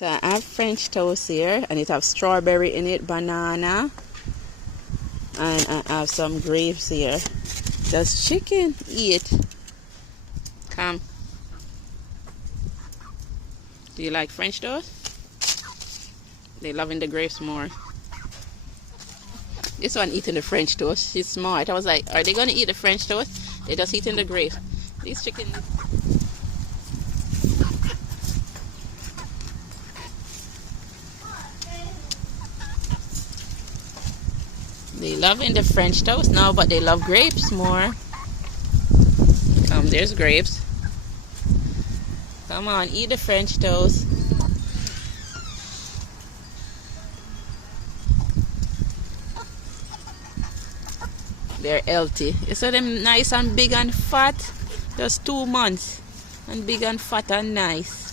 So I have French toast here, and it have strawberry in it, banana, and I have some grapes here. Just chicken, eat. Come. Do you like French toast? They loving the grapes more. This one eating the French toast. She's smart. I was like, are they gonna eat the French toast? They're just eating the grapes. These chickens. They loving the French toast now, but they love grapes more. Come, there's grapes. Come on, eat the French toast. They're healthy. You saw them nice and big and fat? Just 2 months. And big and fat and nice.